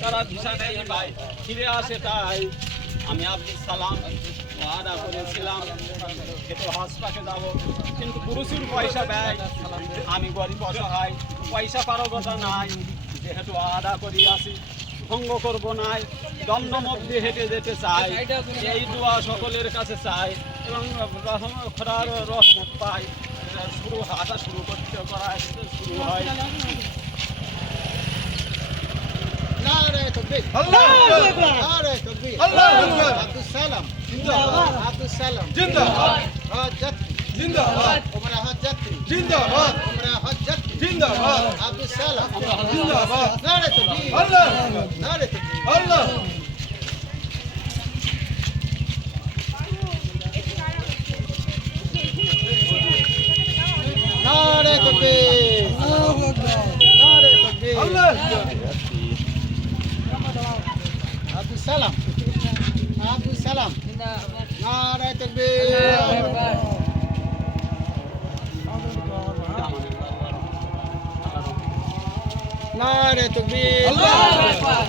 তারা ভিসা নেই ভাই, ফিরে আসে। তাই আমি আব্দুল সালাম ওয়াদা করেছিলাম খেতে হজপাকে যাব, কিন্তু প্রচুর পয়সা ব্যয়। আমি গরিব অসহায়, পয়সা পারগতা নাই, যেহেতু ওয়াদা করি আসি ভঙ্গ করব নাই। দমদম দিয়ে হেঁটে যেতে চাই, এই দোয়া সকলের কাছে চাই এবং খোদার রহমত পাই। হাঁটা শুরু শুরু হয়। নারে তাকবীর, আল্লাহু আকবার, নারে তাকবীর, আল্লাহু আকবার। আব্দুল সালাম জিন্দাবাদ, আব্দুল সালাম জিন্দাবাদ, হজ যাত্রী, জিন্দাবাদ, উমরা হজ যাত্রী, জিন্দাবাদ, উমরা হজ যাত্রী, জিন্দাবাদ, আব্দুল সালাম জিন্দাবাদ। নারে তাকবীর, আল্লাহু আকবার, নারে তাকবীর, আল্লাহু নারে তাকবীর, নারে তাকবীর, আল্লাহু আকবার। আব্দুল সালাম আব্দুল সালাম নারে তাকবীর, নারে তাকবীর, আল্লাহু আকবার।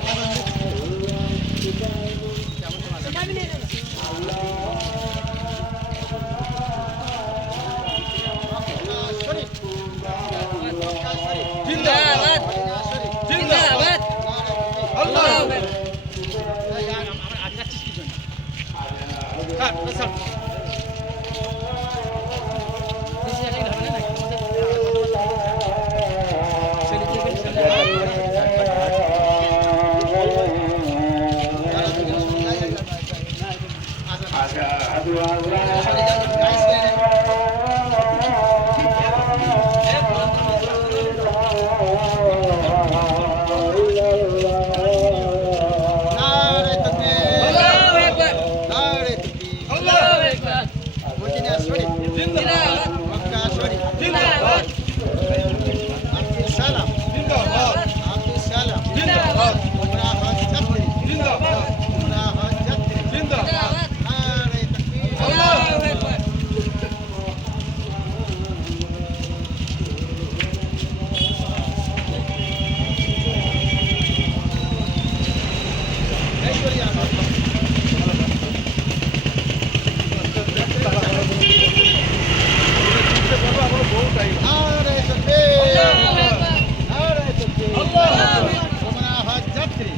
শরীফ জিন্দাবাদ, জিন্দাবাদ, আল্লাহু আকবার। নারে তাকবীর, আল্লাহু আকবার, নারে তাকবীর, আল্লাহু আকবার। মদিনা শরীফ, জিন্দাবাদ, মক্কা শরীফ, জিন্দাবাদ, আব্দুল সালাম জিন্দাবাদ, আব্দুল সালাম জিন্দাবাদ, উমরা হজ যাত্রী, জিন্দাবাদ, উমরা হজ যাত্রী, জিন্দাবাদ, নারে তাকবীর, আল্লাহু আকবার। নারে তাকবীর, নারে তাকবীর, উমরা হজ যাত্রী,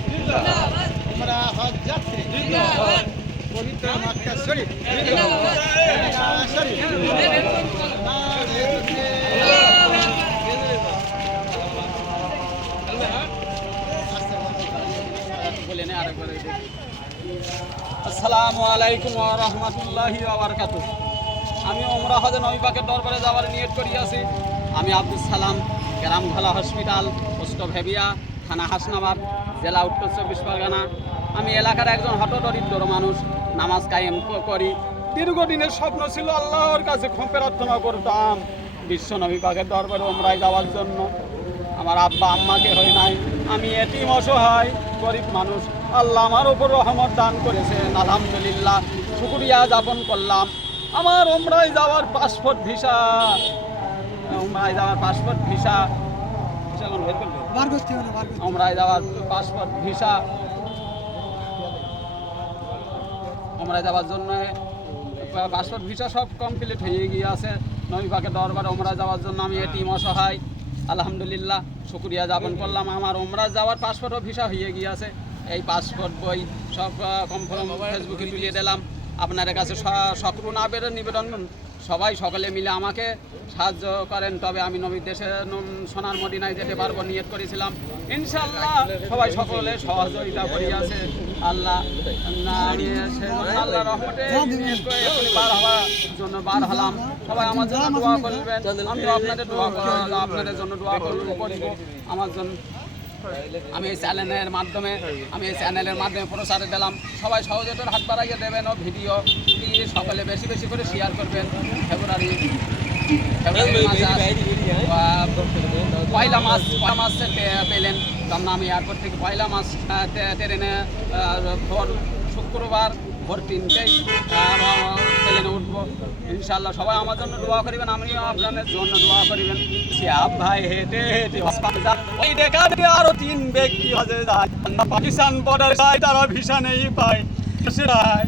উমরা হজ যাত্রী, পবিত্র মক্কা শরীফ, মদিনা শরীফ, নারে আসসালামু আলাইকুম ওয়া রাহমাতুল্লাহি ওয়া বারাকাতুহু। আমি ওমরা হজে নবী পাকের দরবারে যাওয়ার নিয়ত করিয়াছি। আমি আব্দুল সালাম, গ্রাম ঘোলা হসপিটাল, পোস্ট ভেবিয়া, থানা হাসনাবাদ, জেলা উত্তর চব্বিশ পরগনা। আমি এলাকার একজন হতদরিদ্র মানুষ, নামাজ কায়েম করি। দীর্ঘদিনের স্বপ্ন ছিল আল্লাহর কাছে প্রার্থনা করতাম বিশ্ব নবী পাকের দরবারে ওমরায় যাওয়ার জন্য। আমার আব্বা আম্মাকে হয় নাই, আমি এতিম অসহায় গরিব মানুষ। আল্লাহ আমার উপর রহমত দান করেছেন, আলহামদুলিল্লাহ শুকরিয়া যাপন করলাম। আমার ওমরায় যাওয়ার পাসপোর্ট ভিসা, ওমরায় যাওয়ার পাসপোর্ট ভিসা, ওমরায় যাওয়ার পাসপোর্ট ভিসা, ওমরায় যাওয়ার জন্য পাসপোর্ট ভিসা সব কমপ্লিট হয়ে গিয়েছে। নবী পাকের দরবারে ওমরা যাওয়ার জন্য আমি এতিম অসহায়, আলহামদুলিল্লাহ শুকরিয়া যাপন করলাম। আমার ওমরা যাওয়ার পাসপোর্ট ও ভিসা হয়ে গিয়েছে। এই পাসপোর্ট বই সব কনফার্ম ফেসবুকে তুলিয়ে দিলাম। আপনাদের কাছে সকরুণ নিবেদন, সবাই সকলে মিলে আমাকে সাহায্য করেন, তবে আমি নবীর দেশে সোনার মদিনায় যেতে পারবো নিয়ত করেছিলাম। ইনশাআল্লাহ সবাই সকলে সহযোগিতা করিয়াছে। আল্লাহ আল্লাহ রহমতে নিয়ত করে এখনই বার হওয়ার জন্য বার হলাম। সবাই আমার জন্য দোয়া করবেন, আমি আপনাদের আপনাদের জন্য দোয়া করব। আমার জন্য আমি এই চ্যানেলের মাধ্যমে প্রচারে দিলাম। সবাই সহযোগিতার হাত বাড়াইয়ে দেবেন ও ভিডিও দিয়ে সকলে বেশি বেশি করে শেয়ার করবেন। ফেব্রুয়ারি পয়লা মাস পেলেন, দমদম এয়ারপোর্ট থেকে পয়লা মাস ট্রেনে ভোর শুক্রবার ভোর 3টায় প্লেনে উঠবো ইনশাল্লাহ। সবাই আমার জন্য দোয়া করিবেন, আমিও আপনাদের জন্য দোয়া করিবেন। শিহাব ভাই হেঁটে হেঁটে ওই দেখা থেকে আরো 3 ব্যক্তি হজে যায়। পাকিস্তান বর্ডার যায়, তারা ভিসা নেই পায়, সেটাই